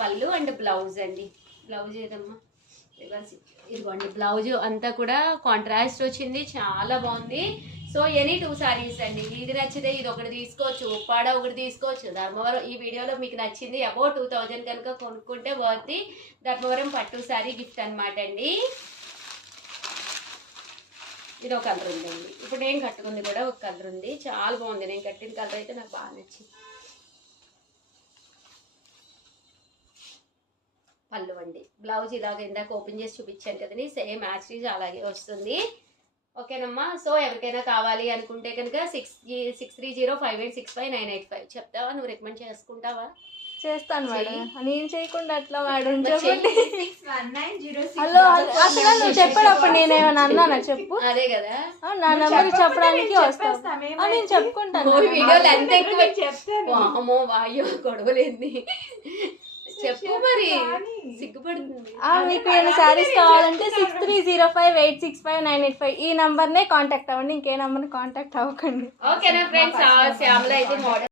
పళ్ళు and blouse అండి. Blouse ఏదమ్మా ఇదిగోండి. బ్లౌజ్ అంతా కూడా కాంట్రాస్ట్ వచ్చింది, చాలా బాగుంది. సో ఎనీ 2 సారీస్ అండి. ఇది నచ్చితే ఇది ఒకటి తీసుకోవచ్చు, ఉప్పాడ ఒకటి తీసుకోవచ్చు, ధర్మవరం. ఈ వీడియోలో మీకు నచ్చింది అబౌట్ 2000 కనుక కొనుక్కుంటే వర్తి ధర్మవరం పట్టు సారీ గిఫ్ట్ అనమాట అండి. ఇది ఒక కలర్ ఉందండి. ఇప్పుడు నేను కట్టుకుంది కూడా ఒక కలర్ ఉంది, చాలా బాగుంది. నేను కట్టిన కలర్ అయితే నాకు బాగా నచ్చింది. పళ్ళు అండి. బ్లౌజ్ ఇలాగ ఇందాక ఓపెన్ చేసి చూపించాను కదండి, సేమ్ యాస్టీజ్ అలాగే వస్తుంది. ఓకేనమ్మా. సో ఎవరికైనా కావాలి అనుకుంటే కనుక 6305865985 చెప్తావా? నువ్వు రికమెండ్ చేసుకుంటావా? చేస్తాను మేడం. నేను చేయకుండా అట్లా మేడం చెప్పండి. హలో అసలు నువ్వు చెప్పేటప్పుడు నేనేమన్నా అన్నానా చెప్పు. అదే కదా నా నెంబర్ చెప్పడానికి వస్తాను, నేను చెప్పుకుంటాను. వీడియోలు ఎంత ఎక్కువ అమ్మో వాయో గొడవలేంది చెప్పు మరి, సిగ్గుపడుతుంది. మీకు ఏమైనా శారీస్ కావాలంటే 6305865985 ఈ నంబర్నే కాంటాక్ట్ అవ్వండి, ఇంకే నంబర్ని కాంటాక్ట్ అవ్వకండి. ఓకేనా ఫ్రెండ్స్? శ్యామల అయితే మోడల్